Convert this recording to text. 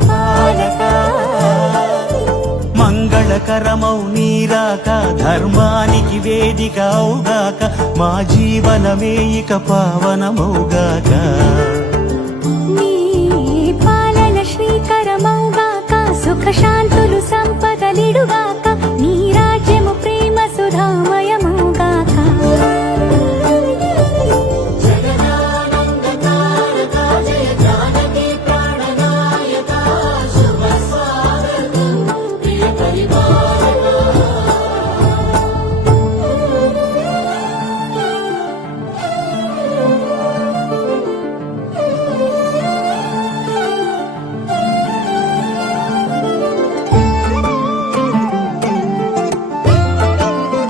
పరిపాలక మంగళకరమౌ నీరాక ధర్మానికి వేదిక అవుగాక మా జీవనమే ఇక పావనమౌగాక నీ పాలన శ్రీకరమౌగాక సుఖ శాంతు